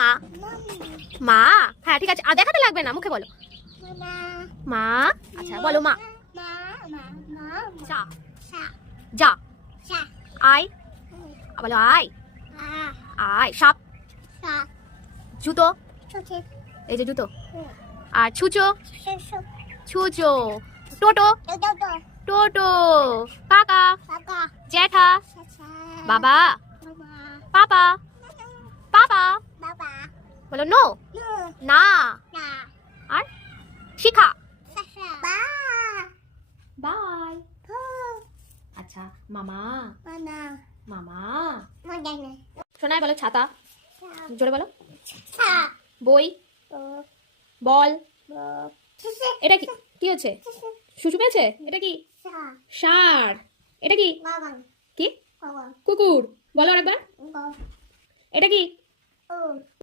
মা। মা? হ্যাঁ ঠিক আছে। আর দেখাতে লাগবে না, মুখে বলো। মা? আচ্ছা বলো মা। যা। যা আই বলো আই আই সাপ। জুতো। এই যে জুতো। আর ছুচো। ছুচো। টোটো। টোটো। কাকা। জ্যাঠা। বাবা। পাপা। বলো নো না আর শিখা। বাই। আচ্ছা মামা। মামা। শোনায় বলো ছাতা। জোরে বলো। বই। বল। এটা কি? কি হচ্ছে? শুশু পেয়েছে? এটা কি? ষাঁড় এটা কি? কি? কুকুর। বলো আরেকবার। এটা কি?